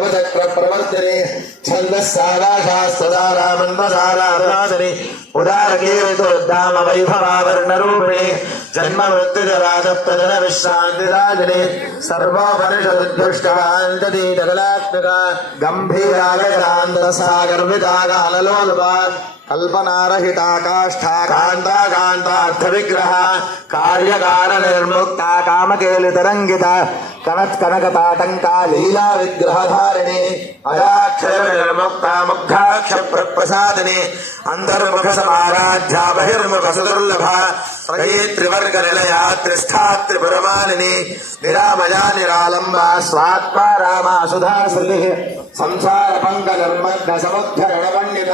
మూల విగ్రహరూపిణే భావజ్ఞా భవరోగర్భే భవచక్ర ప్రవర్తనే ఛందస్సాదాశాస్త్రదారామన్మసారాధనే ఉదారకీర్తుద్దామ వైభవావర్ణరూపిణే జన్మ మృత్యుజరాజప్తజన విశ్రాంతిరాజనే సర్వోపనిషదుద్దుష్టాంతీతకలాత్మక గంభీరాగరాంతసాగర్వితాగాలలోల్పా कल्पनारहिता काष्ठा कांता कांता अर्थविग्रह कार्यकार निर्मुक्ता कामकेलि तरंगिता कनक कनकता टंका लीला विग्रह कान्ताकान्तार्थविग्रह कार्यकारनिर्मुक्ता निर्मुक्ता कनत्कनकताटङ्का प्रसादिनी अंतर्मुख समाराध्या बहिर्मुख सुदुर्लभा త్రయే త్రివర్గ నిలయా త్రిస్థా త్రిపురమాలిని నిరామయా నిరాలంబా స్వాత్మా రామా సుధా సంసార పంక నిర్మగ్న సముద్ధరణ పండిత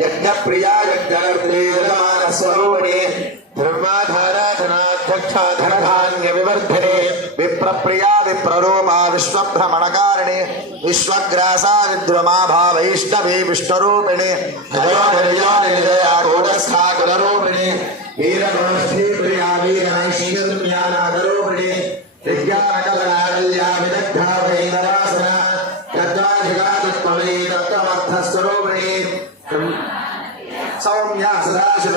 యజ్ఞ ప్రియా యజ్ఞమాన స్వరూపిణి ధర్మాధారాధనాధ్యక్ష ధనధాన్య విప్రప్రియా విప్రరూపా విశ్వభ్రమణకారిణి విశ్వగ్రాసా విద్రుమాభా వైష్ణవి విష్ణురూపిణి. కులరూపిణి. వీరగుణశ్రీ ప్రియా వీరనైశ్వర్యానాగరూపిణి విజ్ఞానకలనాగల్యా విదగ్ధా వైనరాసన గద్వాధికాతత్వమయీ తత్వమర్థస్వరూపిణి సౌమ్యా సదాశివ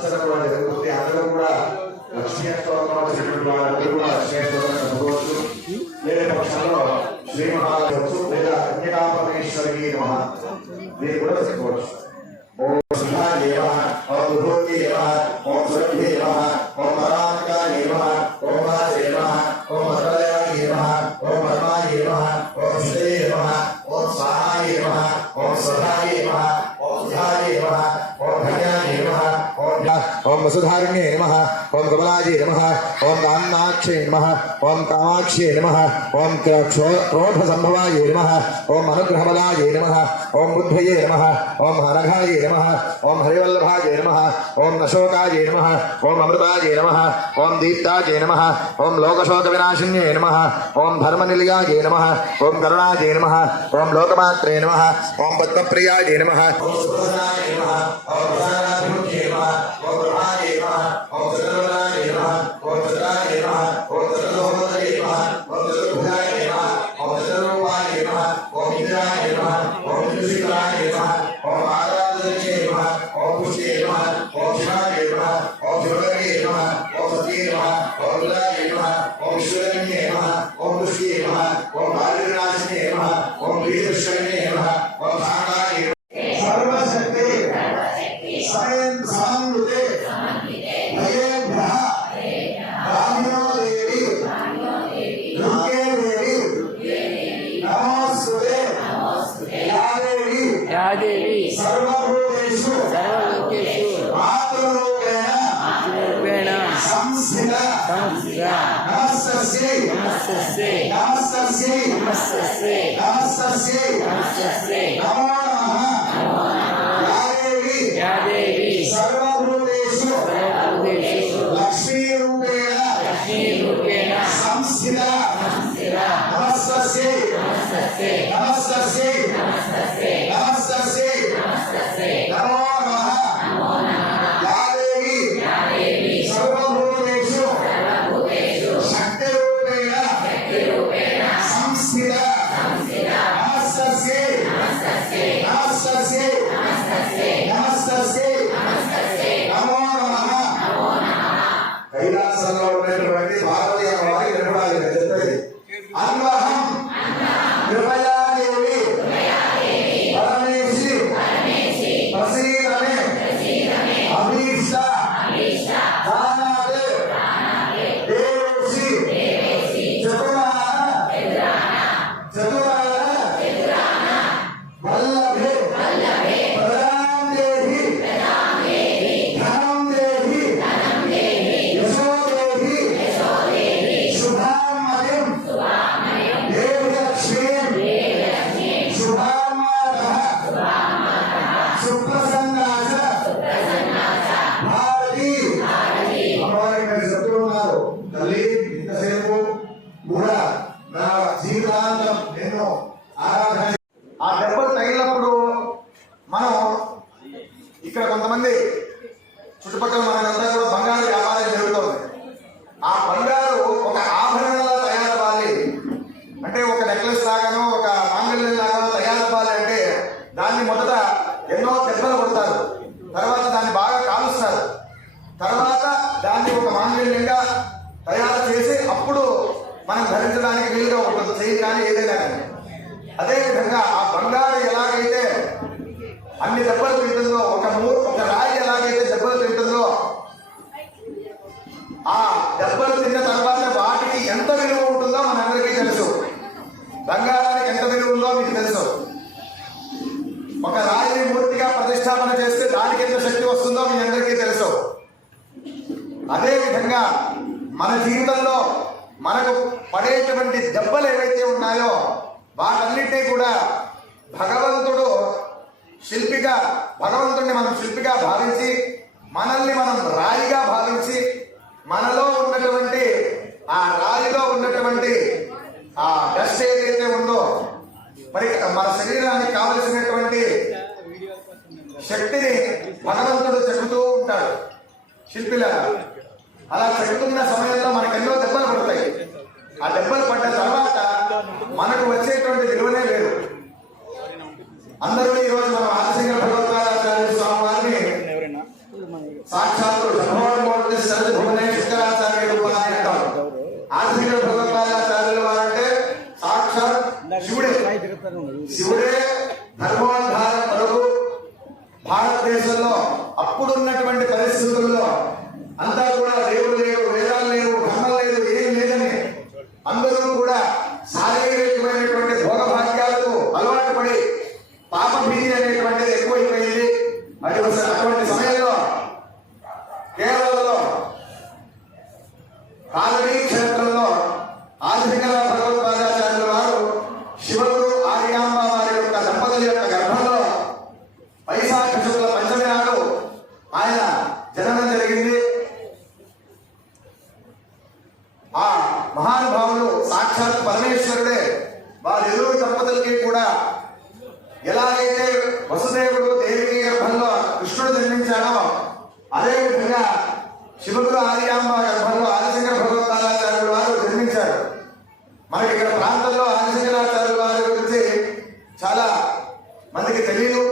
అక్షరం కూడా జరుగుతుంది అందరూ కూడా లక్ష్మీ స్తోత్రం వచ్చినటువంటి వాళ్ళందరూ కూడా లక్ష్మీ స్తోత్రం చదువుకోవచ్చు వేరే పక్షంలో శ్రీ మహాదేవచ్చు లేదా కన్యకాపరమేశ్వరికి నమ. మీరు కూడా చెప్పుకోవచ్చు ఓం సుధాయ ఓం విభూతి ఓం సురభి ఓం ఓం ఓం ఓం ఓం ఓం ఓం ఓం వసుధారిణ్యే నమః ఓం కమలాజీ నమః ఓం కాన్నాక్షే నమః ఓం కామాక్షే నమః ఓం క్రోధ సంభవాయ నమః ఓం అనుగ్రహబలాయ నమః ఓం బుద్ధయే నమః ఓం హరఘాయ నమః ఓం హరివల్లభాయ నమః ఓం నశోకాయ నమః ఓం అమృతాయ నమః ఓం దీప్తాయ నమః ఓం లోకశోక వినాశిన్యే నమః ఓం ధర్మనిలయాయ నమః ఓం కరుణాయ నమః ఓం లోకమాత్రే నమః ఓం పద్మప్రియాయ నమః ఓం సుభద్రాయ నమః ఓం నమస్తే. నమస్తే. నమస్తే. నమస్తే. నమస్తే. నమస్తే. నమో నమః యాదేవి. యాదేవి. సర్వభూతేషు. அல்லாஹம் கிருபையா ఇక్కడ కొంతమంది చుట్టుపక్కల మనంతా కూడా బంగారు వ్యాపారం జరుగుతుంది. ఆ బంగారు ఒక ఆభరణంలా తయారవ్వాలి అంటే ఒక నెక్లెస్ లాగానో ఒక మాంగళ్యం లాగానో తయారవ్వాలి అంటే దాన్ని మొదట ఎన్నో దెబ్బలు కొడతారు. తర్వాత దాన్ని బాగా కాలుస్తారు. తర్వాత దాన్ని ఒక మాంగళ్యంగా తయారు చేసి అప్పుడు మనం ధరించడానికి వీలుగా ఉంటుంది. చేయి కానీ ఏదైనా కానీ. అదేవిధంగా ఆ బంగారు ఎలాగైతే అన్ని దెబ్బలు తింటుందో పడేటువంటి దెబ్బలు ఏవైతే ఉన్నాయో వాటన్నిటినీ కూడా భగవంతుడు శిల్పిగా భగవంతుడిని మనం శిల్పిగా భావించి మనల్ని మనం రాయిగా భావించి మనలో ఉన్నటువంటి ఆ రాయిలో ఉన్నటువంటి ఆ డస్ట్ ఏదైతే ఉందో మరి మన శరీరానికి కావలసినటువంటి శక్తిని భగవంతుడు చెబుతూ ఉంటాడు. శిల్పిలా అలా చెబుతున్న సమయంలో మనకు ఎన్నో దెబ్బలు పడతాయి. ఆ దెబ్బలు పడ్డ తర్వాత మనకు వచ్చేటువంటి విలువనే లేదు. అందరూ ఈరోజు మనం ఆదిశంకర భగవత్పాదాచార్య స్వామి వారిని సాక్షాత్తు శంభోన్మూర్తి సరది భువనేశ్వరాచార్య రూపాన్ని అంటారు. ఆదిశంకర భగవత్పాదాచార్యులు వారంటే సాక్షాత్ శివుడే. శివుడే ధర్మోద్ధార కొరకు భారతదేశంలో అప్పుడున్నటువంటి పరిస్థితుల్లో అంతా కూడా దేవుడు లేవు వేదాలు లేవు ధర్మం లేదు ఏ అందరూ మనకి ఇక్కడ ప్రాంతంలో ఆంజనేయాచార్యుల వారి గురించి చాలా మందికి తెలియదు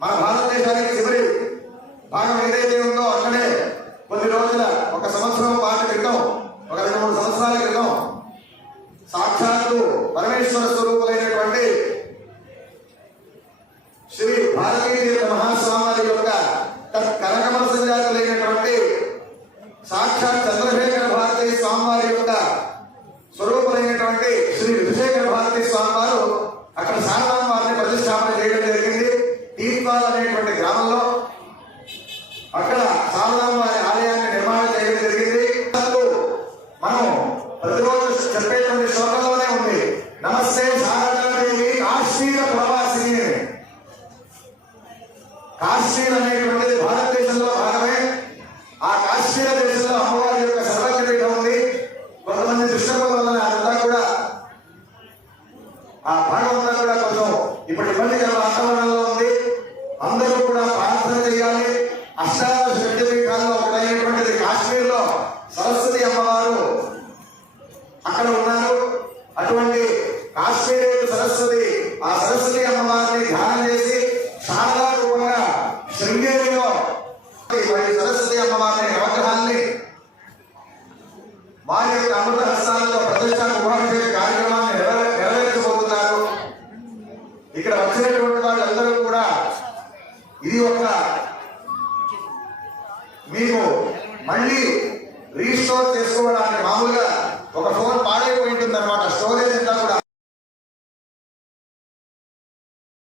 మన భారతదేశానికి చివరి భాగం ఏదైతే ఉందో అక్కడే కొన్ని రోజుల ఒక సంవత్సరం పాటు క్రితం ఒక రెండు మూడు సంవత్సరాల క్రితం సాక్షాత్తు పరమేశ్వర స్వరూపులైనటువంటి శ్రీ భారతీయ మహాస్వామి యొక్క కనకమల సంజాతులైనటువంటి సాక్షాత్ చంద్రశేఖర భారతీయ స్వామివారి యొక్క స్వరూపులైనటువంటి శ్రీ విశేఖర భారతీయ స్వామి వారు అక్కడ సారదాం వారిని ప్రతిష్టాపన చేయడం జరిగింది. అనేటువంటి గ్రామంలో సరస్వతి అమ్మవారి అవగ్రహాన్ని వారి యొక్క అమృత హస్తాలతో ప్రతిష్టా కుంభాభిషేక కార్యక్రమాన్ని నెరవేర్చబోతున్నారు. ఇక్కడ వచ్చినటువంటి వాళ్ళందరూ కూడా ఇది ఒక మీకు మళ్ళీ రీస్టోర్ చేసుకోవడానికి మామూలుగా ఒక ఫోన్ పాడైపోయింటుంది అనమాట స్టోరేజ్